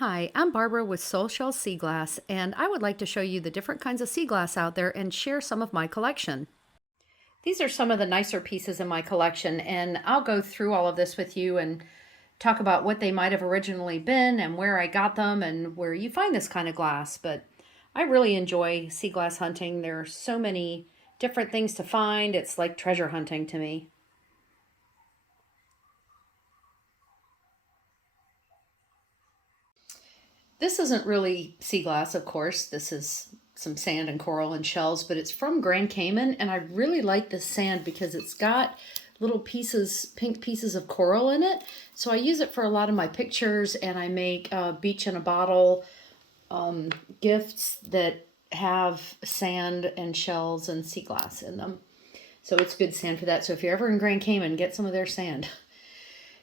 Hi, I'm Barbara with Soul Shell Sea Glass, and I would like to show you the different kinds of sea glass out there and share some of my collection. These are some of the nicer pieces in my collection, and I'll go through all of this with you and talk about what they might have originally been and where I got them and where you find this kind of glass. But I really enjoy sea glass hunting. There are so many different things to find. It's like treasure hunting to me. This isn't really sea glass, of course. This is some sand and coral and shells, but it's from Grand Cayman, and I really like this sand because it's got little pieces, pink pieces of coral in it. So I use it for a lot of my pictures, and I make beach in a bottle gifts that have sand and shells and sea glass in them. So it's good sand for that. So if you're ever in Grand Cayman, get some of their sand.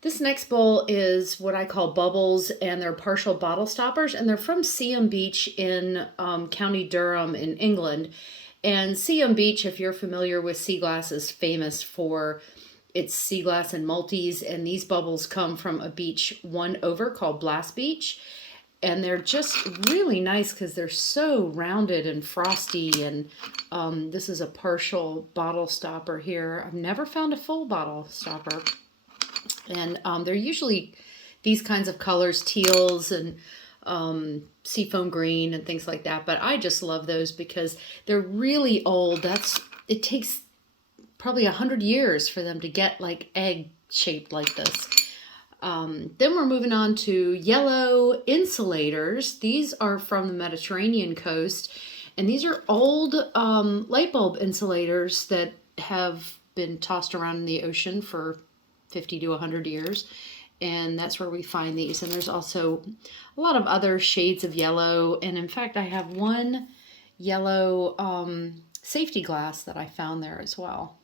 This next bowl is what I call bubbles, and they're partial bottle stoppers, and they're from Seaham Beach in County Durham in England. And Seaham Beach, if you're familiar with sea glass, is famous for its sea glass and multis, and these bubbles come from a beach one over called Blast Beach. And they're just really nice because they're so rounded and frosty. And this is a partial bottle stopper here. I've never found a full bottle stopper. And they're usually these kinds of colors, teals and seafoam green and things like that. But I just love those because they're really old. It takes probably 100 years for them to get like egg shaped like this. Then we're moving on to yellow insulators. These are from the Mediterranean coast. And these are old light bulb insulators that have been tossed around in the ocean for 50 to 100 years, and that's where we find these. And there's also a lot of other shades of yellow, and in fact I have one yellow safety glass that I found there as well.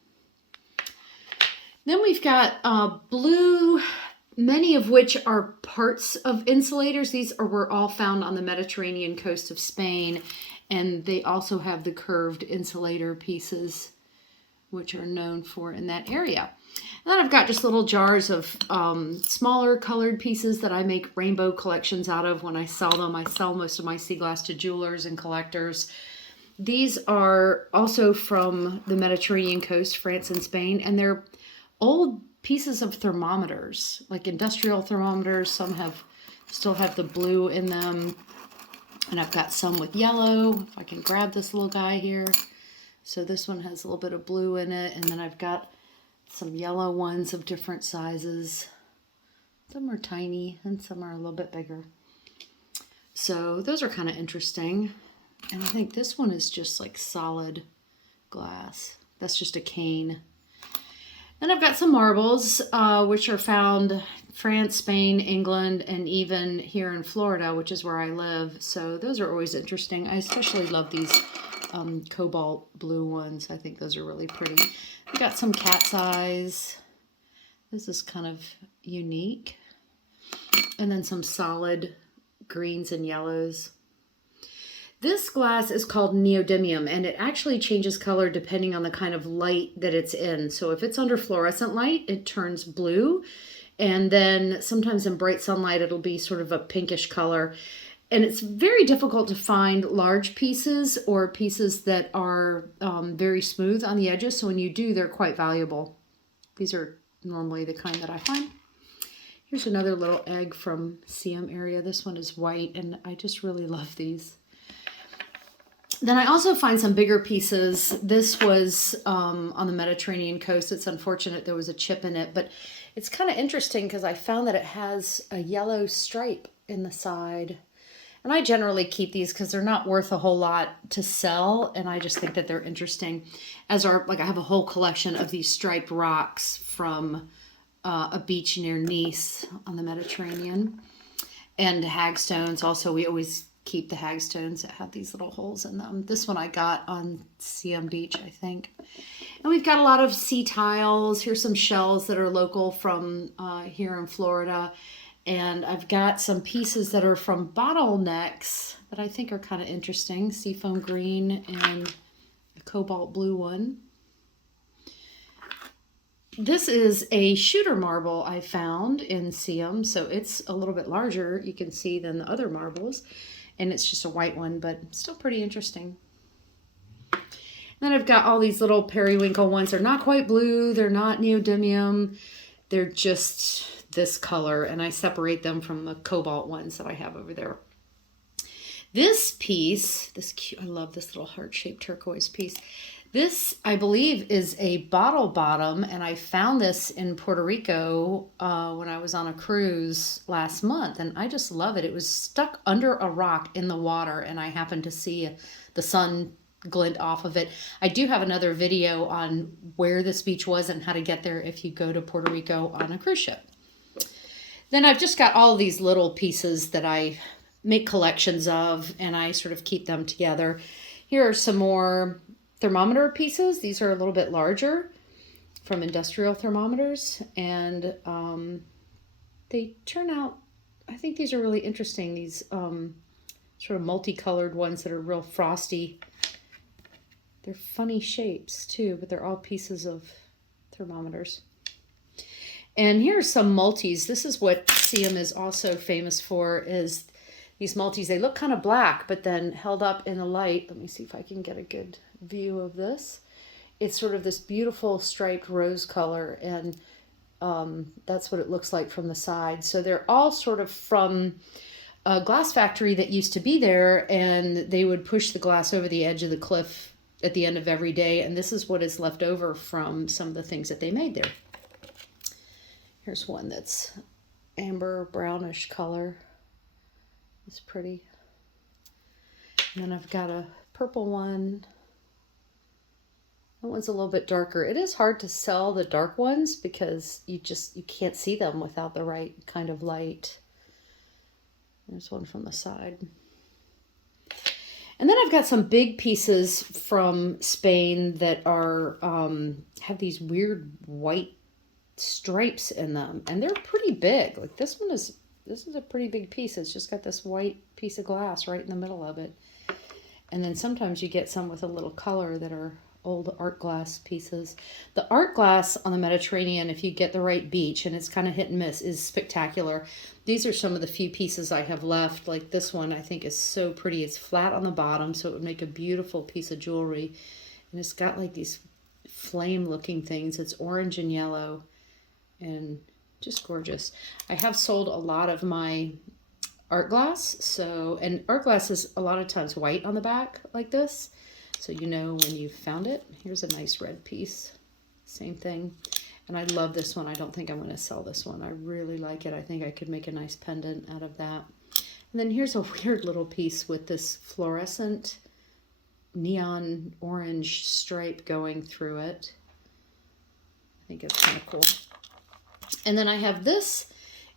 Then we've got blue, many of which are parts of insulators. These were all found on the Mediterranean coast of Spain, and they also have the curved insulator pieces which are known for in that area. And then I've got just little jars of smaller colored pieces that I make rainbow collections out of when I sell them. I sell most of my sea glass to jewelers and collectors. These are also from the Mediterranean coast, France and Spain, and they're old pieces of thermometers, like industrial thermometers. Some still have the blue in them, and I've got some with yellow. If I can grab this little guy here. So this one has a little bit of blue in it, and then I've got some yellow ones of different sizes. Some are tiny and some are a little bit bigger. So those are kind of interesting. And I think this one is just like solid glass. That's just a cane. Then I've got some marbles, which are found France, Spain, England, and even here in Florida, which is where I live. So those are always interesting. I especially love these cobalt blue ones. I think those are really pretty. We got some cat's eyes. This is kind of unique. And then some solid greens and yellows. This glass is called Neodymium, and it actually changes color depending on the kind of light that it's in. So if it's under fluorescent light, it turns blue. And then sometimes in bright sunlight, it'll be sort of a pinkish color. And it's very difficult to find large pieces or pieces that are very smooth on the edges. So when you do, they're quite valuable. These are normally the kind that I find. Here's another little egg from Seaham area. This one is white, and I just really love these. Then I also find some bigger pieces. This was on the Mediterranean coast. It's unfortunate there was a chip in it, but it's kind of interesting because I found that it has a yellow stripe in the side. And I generally keep these because they're not worth a whole lot to sell, and I just think that they're interesting. I have a whole collection of these striped rocks from a beach near Nice on the Mediterranean. And hagstones also, we always keep the hagstones that have these little holes in them. This one I got on Seaham Beach, I think. And we've got a lot of sea tiles. Here's some shells that are local from here in Florida. And I've got some pieces that are from bottlenecks that I think are kind of interesting. Seafoam green and a cobalt blue one. This is a shooter marble I found in Siam, so it's a little bit larger, you can see, than the other marbles, and it's just a white one, but still pretty interesting. And then I've got all these little periwinkle ones. They're not quite blue, they're not neodymium, they're just this color, and I separate them from the cobalt ones that I have over there. This piece, this cute, I love this little heart-shaped turquoise piece. This, I believe, is a bottle bottom, and I found this in Puerto Rico when I was on a cruise last month, and I just love it. It was stuck under a rock in the water, and I happened to see the sun glint off of it. I do have another video on where this beach was and how to get there if you go to Puerto Rico on a cruise ship. Then I've just got all of these little pieces that I make collections of, and I sort of keep them together. Here are some more thermometer pieces. These are a little bit larger, from industrial thermometers, and they turn out, I think these are really interesting, these sort of multicolored ones that are real frosty. They're funny shapes too, but they're all pieces of thermometers. And here are some multis. This is what Siam is also famous for, is these multis. They look kind of black, but then held up in the light. Let me see if I can get a good view of this. It's sort of this beautiful striped rose color, and that's what it looks like from the side. So they're all sort of from a glass factory that used to be there, and they would push the glass over the edge of the cliff at the end of every day, and this is what is left over from some of the things that they made there. Here's one that's amber brownish color. It's pretty. And then I've got a purple one. That one's a little bit darker. It is hard to sell the dark ones because you can't see them without the right kind of light. There's one from the side. And then I've got some big pieces from Spain that are have these weird white stripes in them, and they're pretty big. Like this is a pretty big piece. It's just got this white piece of glass right in the middle of it. And then sometimes you get some with a little color that are old art glass pieces. The art glass on the Mediterranean, if you get the right beach, and it's kind of hit and miss, is spectacular. These are some of the few pieces I have left. Like this one I think is so pretty. It's flat on the bottom, so it would make a beautiful piece of jewelry. And it's got like these flame looking things. It's orange and yellow and just gorgeous. I have sold a lot of my art glass, and art glass is a lot of times white on the back like this, so you know when you've found it. Here's a nice red piece, same thing. And I love this one. I don't think I'm going to sell this one. I really like it. I think I could make a nice pendant out of that. And then here's a weird little piece with this fluorescent neon orange stripe going through it. I think it's kind of cool. And then I have this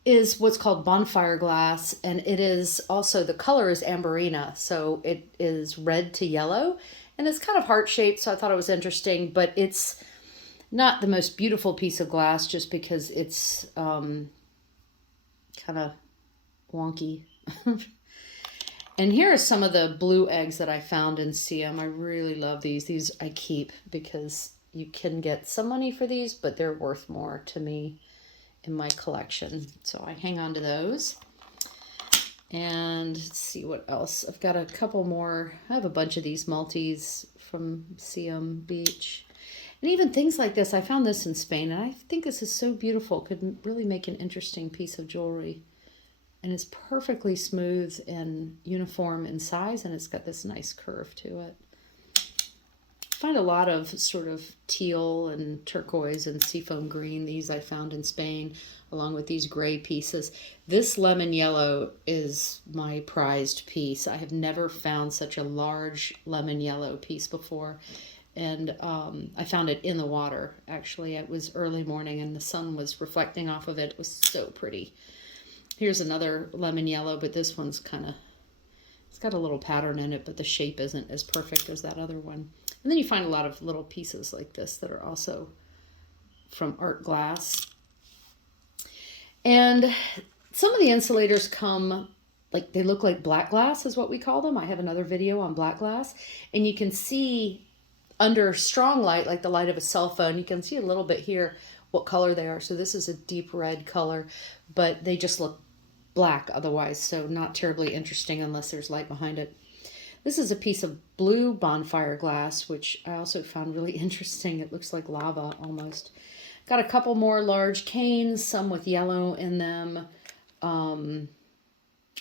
is what's called bonfire glass, and it is also, the color is amberina, so it is red to yellow, and it's kind of heart-shaped, so I thought it was interesting, but it's not the most beautiful piece of glass just because it's kind of wonky. And here are some of the blue eggs that I found in Siam. I really love these. These I keep because you can get some money for these, but they're worth more to me in my collection. So I hang on to those. And let's see what else. I've got a couple more. I have a bunch of these multis from Siam Beach. And even things like this. I found this in Spain, and I think this is so beautiful. Could really make an interesting piece of jewelry. And it's perfectly smooth and uniform in size, and it's got this nice curve to it. I find a lot of sort of teal and turquoise and seafoam green. These I found in Spain, along with these gray pieces. This lemon yellow is my prized piece. I have never found such a large lemon yellow piece before. And I found it in the water, actually. It was early morning, and the sun was reflecting off of it. It was so pretty. Here's another lemon yellow, but this one's kind of, it's got a little pattern in it, but the shape isn't as perfect as that other one. And then you find a lot of little pieces like this that are also from art glass. And some of the insulators come, like they look like black glass is what we call them. I have another video on black glass. And you can see under strong light, like the light of a cell phone, you can see a little bit here what color they are. So this is a deep red color, but they just look black otherwise, so not terribly interesting unless there's light behind it. This is a piece of blue bonfire glass, which I also found really interesting. It looks like lava almost. Got a couple more large canes, some with yellow in them.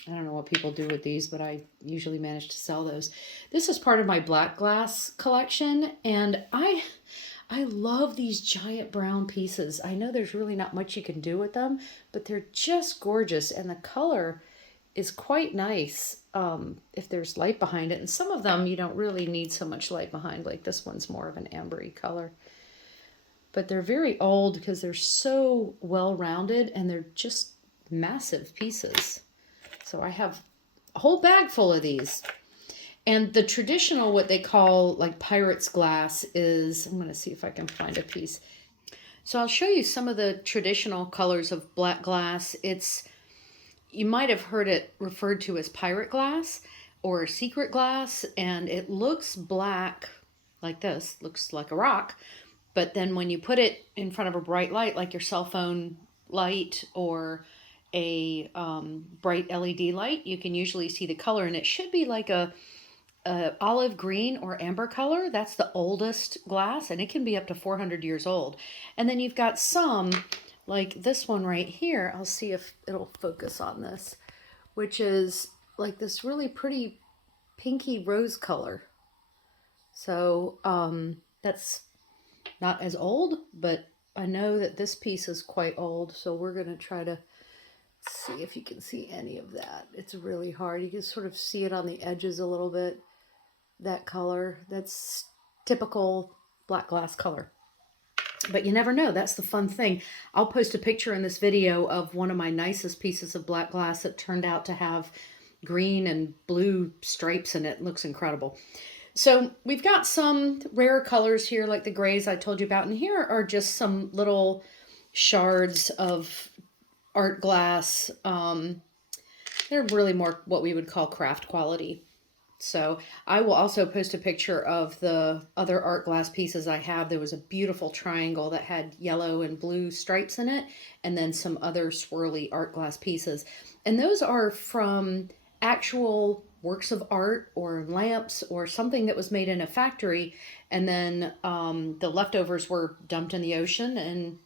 I don't know what people do with these, but I usually manage to sell those. This is part of my black glass collection, and I love these giant brown pieces. I know there's really not much you can do with them, but they're just gorgeous, and the color is quite nice if there's light behind it. And some of them you don't really need so much light behind, like this one's more of an ambery color. But they're very old because they're so well-rounded, and they're just massive pieces. So I have a whole bag full of these. And the traditional, what they call like pirate's glass is, I'm going to see if I can find a piece. So I'll show you some of the traditional colors of black glass. You might have heard it referred to as pirate glass or secret glass, and it looks black like this, looks like a rock. But then when you put it in front of a bright light, like your cell phone light or a bright LED light, you can usually see the color, and it should be like a olive green or amber color. That's the oldest glass, and it can be up to 400 years old. And then you've got some like this one right here. I'll see if it'll focus on this, which is like this really pretty pinky rose color. So that's not as old, but I know that this piece is quite old, so we're going to try to see if you can see any of that. It's really hard. You can sort of see it on the edges a little bit, that color. That's typical black glass color. But you never know. That's the fun thing. I'll post a picture in this video of one of my nicest pieces of black glass that turned out to have green and blue stripes in it. It looks incredible. So we've got some rare colors here, like the grays I told you about. And here are just some little shards of art glass. They're really more what we would call craft quality. So I will also post a picture of the other art glass pieces I have. There was a beautiful triangle that had yellow and blue stripes in it, and then some other swirly art glass pieces. And those are from actual works of art or lamps or something that was made in a factory, and then the leftovers were dumped in the ocean and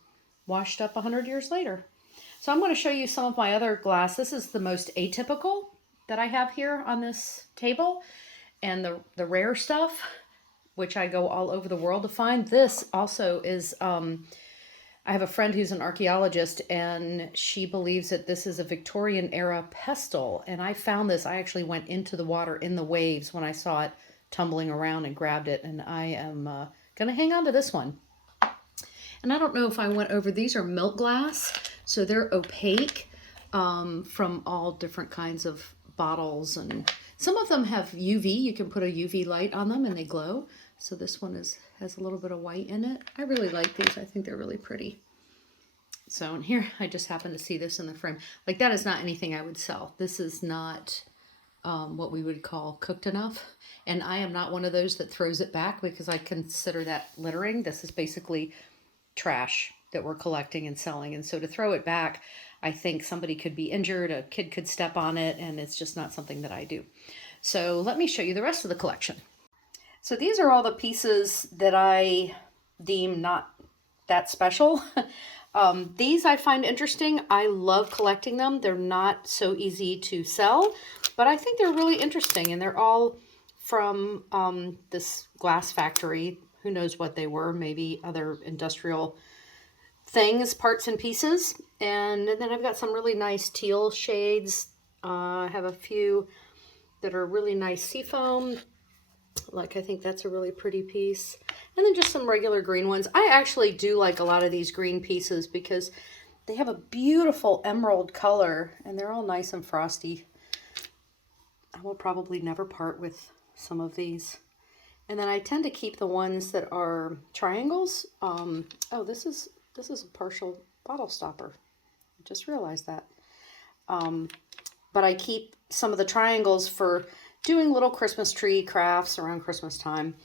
washed up 100 years later. So I'm going to show you some of my other glass. This is the most atypical that I have here on this table, and the rare stuff, which I go all over the world to find. This also is, I have a friend who's an archaeologist, and she believes that this is a Victorian era pestle. And I found this, I actually went into the water in the waves when I saw it tumbling around and grabbed it, and I am going to hang on to this one. And I don't know if I went over, these are milk glass, so they're opaque from all different kinds of bottles, and some of them have UV. You can put a UV light on them and they glow. So this one has a little bit of white in it. I really like these. I think they're really pretty. So, and here I just happen to see this in the frame. Like, that is not anything I would sell. This is not what we would call cooked enough. And I am not one of those that throws it back, because I consider that littering. This is basically trash that we're collecting and selling. And so to throw it back, I think somebody could be injured, a kid could step on it, and it's just not something that I do. So let me show you the rest of the collection. So these are all the pieces that I deem not that special. These I find interesting. I love collecting them. They're not so easy to sell, but I think they're really interesting, and they're all from this glass factory. Who knows what they were, maybe other industrial things, parts and pieces. And then I've got some really nice teal shades. I have a few that are really nice seafoam. Like, I think that's a really pretty piece. And then just some regular green ones. I actually do like a lot of these green pieces because they have a beautiful emerald color, and they're all nice and frosty. I will probably never part with some of these. And then I tend to keep the ones that are triangles. Oh, this is a partial bottle stopper. I just realized that. But I keep some of the triangles for doing little Christmas tree crafts around Christmas time.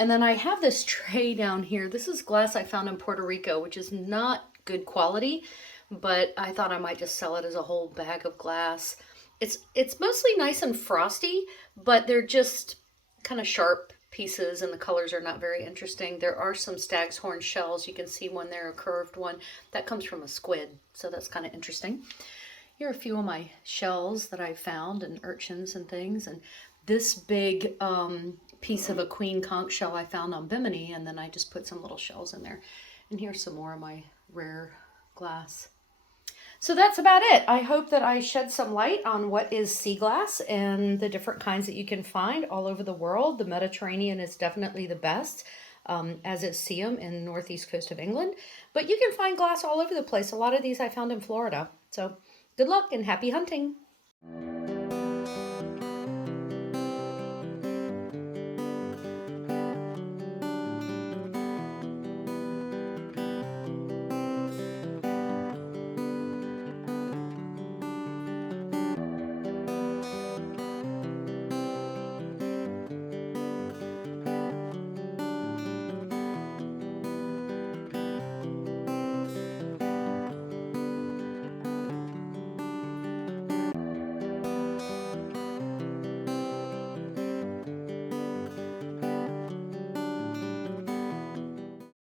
And then I have this tray down here. This is glass I found in Puerto Rico, which is not good quality, but I thought I might just sell it as a whole bag of glass. It's mostly nice and frosty, but they're just kind of sharp pieces and the colors are not very interesting. There are some stag's horn shells. You can see one there, a curved one. That comes from a squid, so that's kind of interesting. Here are a few of my shells that I found and urchins and things. And this big piece of a queen conch shell I found on Bimini, and then I just put some little shells in there. And here's some more of my rare glass. So that's about it. I hope that I shed some light on what is sea glass and the different kinds that you can find all over the world. The Mediterranean is definitely the best, as is Seaham in the northeast coast of England. But you can find glass all over the place. A lot of these I found in Florida. So good luck and happy hunting.